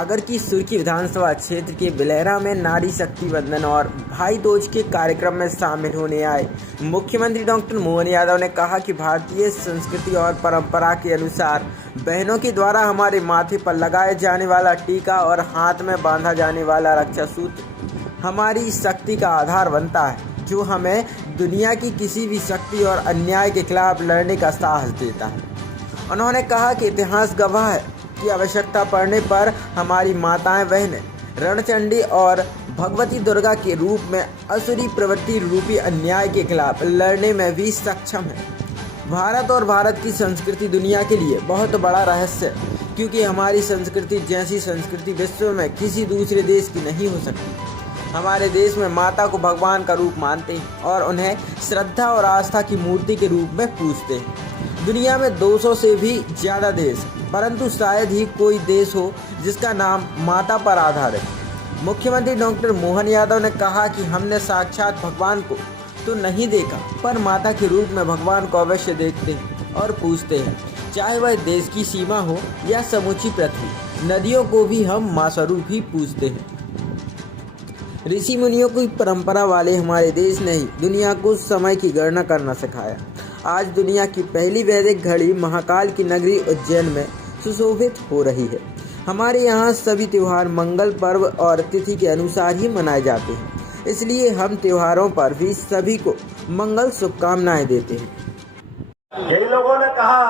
सागर की सुर्खी विधानसभा क्षेत्र के बिलेरा में नारी शक्ति बंधन और भाई दूज के कार्यक्रम में शामिल होने आए मुख्यमंत्री डॉक्टर मोहन यादव ने कहा कि भारतीय संस्कृति और परंपरा के अनुसार बहनों के द्वारा हमारे माथे पर लगाए जाने वाला टीका और हाथ में बांधा जाने वाला रक्षा सूत्र हमारी शक्ति का आधार बनता है, जो हमें दुनिया की किसी भी शक्ति और अन्याय के खिलाफ लड़ने का साहस देता है। उन्होंने कहा कि इतिहास गवाह है की आवश्यकता पड़ने पर हमारी माताएं बहनें रणचंडी और भगवती दुर्गा के रूप में असुरी प्रवृत्ति रूपी अन्याय के खिलाफ लड़ने में भी सक्षम है। भारत और भारत की संस्कृति दुनिया के लिए बहुत बड़ा रहस्य है, क्योंकि हमारी संस्कृति जैसी संस्कृति विश्व में किसी दूसरे देश की नहीं हो सकती। हमारे देश में माता को भगवान का रूप मानते हैं और उन्हें श्रद्धा और आस्था की मूर्ति के रूप में पूजते हैं। दुनिया में 200 से भी ज़्यादा देश, परंतु शायद ही कोई देश हो जिसका नाम माता पर आधारित है। मुख्यमंत्री डॉक्टर मोहन यादव ने कहा कि हमने साक्षात भगवान को तो नहीं देखा, पर माता के रूप में भगवान को अवश्य देखते हैं और पूजते हैं, चाहे वह देश की सीमा हो या समूची पृथ्वी। नदियों को भी हम मां स्वरूप ही पूजते हैं। ऋषि मुनियों की परंपरा वाले हमारे देश ने ही दुनिया को समय की गणना करना सिखाया। आज दुनिया की पहली वैदिक घड़ी महाकाल की नगरी उज्जैन में सुशोभित हो रही है। हमारे यहाँ सभी त्योहार मंगल पर्व और तिथि के अनुसार ही मनाए जाते हैं, इसलिए हम त्योहारों पर भी सभी को मंगल शुभकामनाएं देते हैं। कई लोगों ने कहा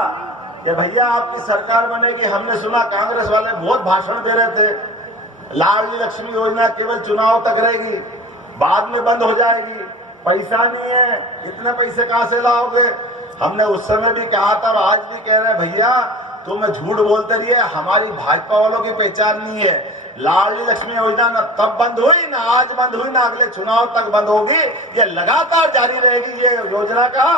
कि भैया आपकी सरकार बनेगी। हमने सुना कांग्रेस वाले बहुत भाषण दे रहे थे, लाडली लक्ष्मी योजना केवल चुनाव तक रहेगी, बाद में बंद हो जाएगी, पैसा नहीं है, इतने पैसे कहां से लाओगे। हमने उस समय भी कहा था और आज भी कह रहे हैं, भैया तुम झूठ बोलते रहिए, हमारी भाजपा वालों की पहचान नहीं है। लाडली लक्ष्मी योजना न तब बंद हुई, न आज बंद हुई, न अगले चुनाव तक बंद होगी। ये लगातार जारी रहेगी। ये योजना का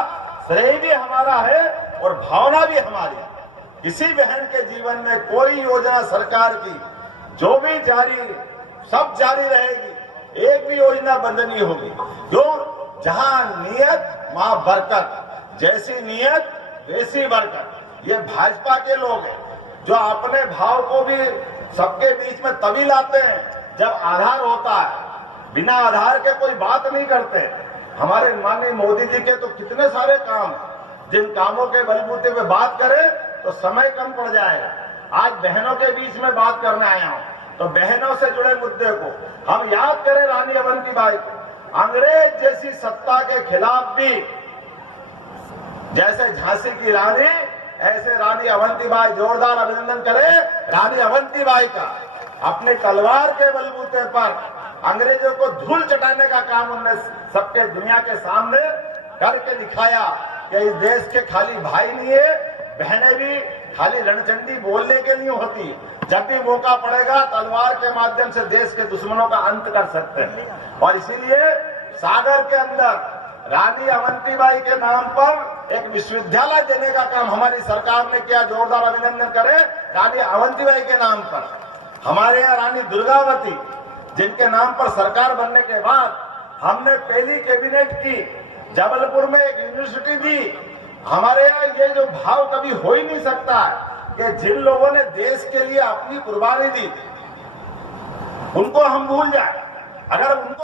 श्रेय भी हमारा है और भावना भी हमारी है। किसी बहन के जीवन में कोई योजना सरकार की जो भी जारी, सब जारी रहेगी, एक भी योजना बंद नहीं होगी। जो जहां नियत वहां बरकत, जैसी नियत वैसी बरकत। ये भाजपा के लोग हैं जो अपने भाव को भी सबके बीच में तभी लाते हैं जब आधार होता है, बिना आधार के कोई बात नहीं करते। हमारे माननीय मोदी जी के तो कितने सारे काम, जिन कामों के बलबूते पे बात करें तो समय कम पड़ जाएगा। आज बहनों के बीच में बात करने आया हूं, तो बहनों से जुड़े मुद्दे को हम याद करें। रानी अवंतीबाई को, अंग्रेज जैसी सत्ता के खिलाफ भी जैसे झांसी की रानी, ऐसे रानी अवंतीबाई, जोरदार अभिनंदन करें रानी अवंतीबाई का। अपनी तलवार के बलबूते पर अंग्रेजों को धूल चटाने का काम उन्होंने सबके दुनिया के सामने करके दिखाया कि इस देश के खाली भाई नहीं है, बहनें भी खाली रणचंडी बोलने के लिए होती। जब भी मौका पड़ेगा तलवार के माध्यम से देश के दुश्मनों का अंत कर सकते हैं। और इसीलिए सागर के अंदर रानी अवंतीबाई के नाम पर एक विश्वविद्यालय देने का काम हमारी सरकार ने किया। जोरदार अभिनंदन करें रानी अवंतीबाई के नाम पर। हमारे यहाँ रानी दुर्गावती, जिनके नाम पर सरकार बनने के बाद हमने पहली कैबिनेट की, जबलपुर में एक यूनिवर्सिटी दी। हमारे यहाँ ये जो भाव कभी हो ही नहीं सकता है कि जिन लोगों ने देश के लिए अपनी कुर्बानी दी उनको हम भूल जाए। अगर उनको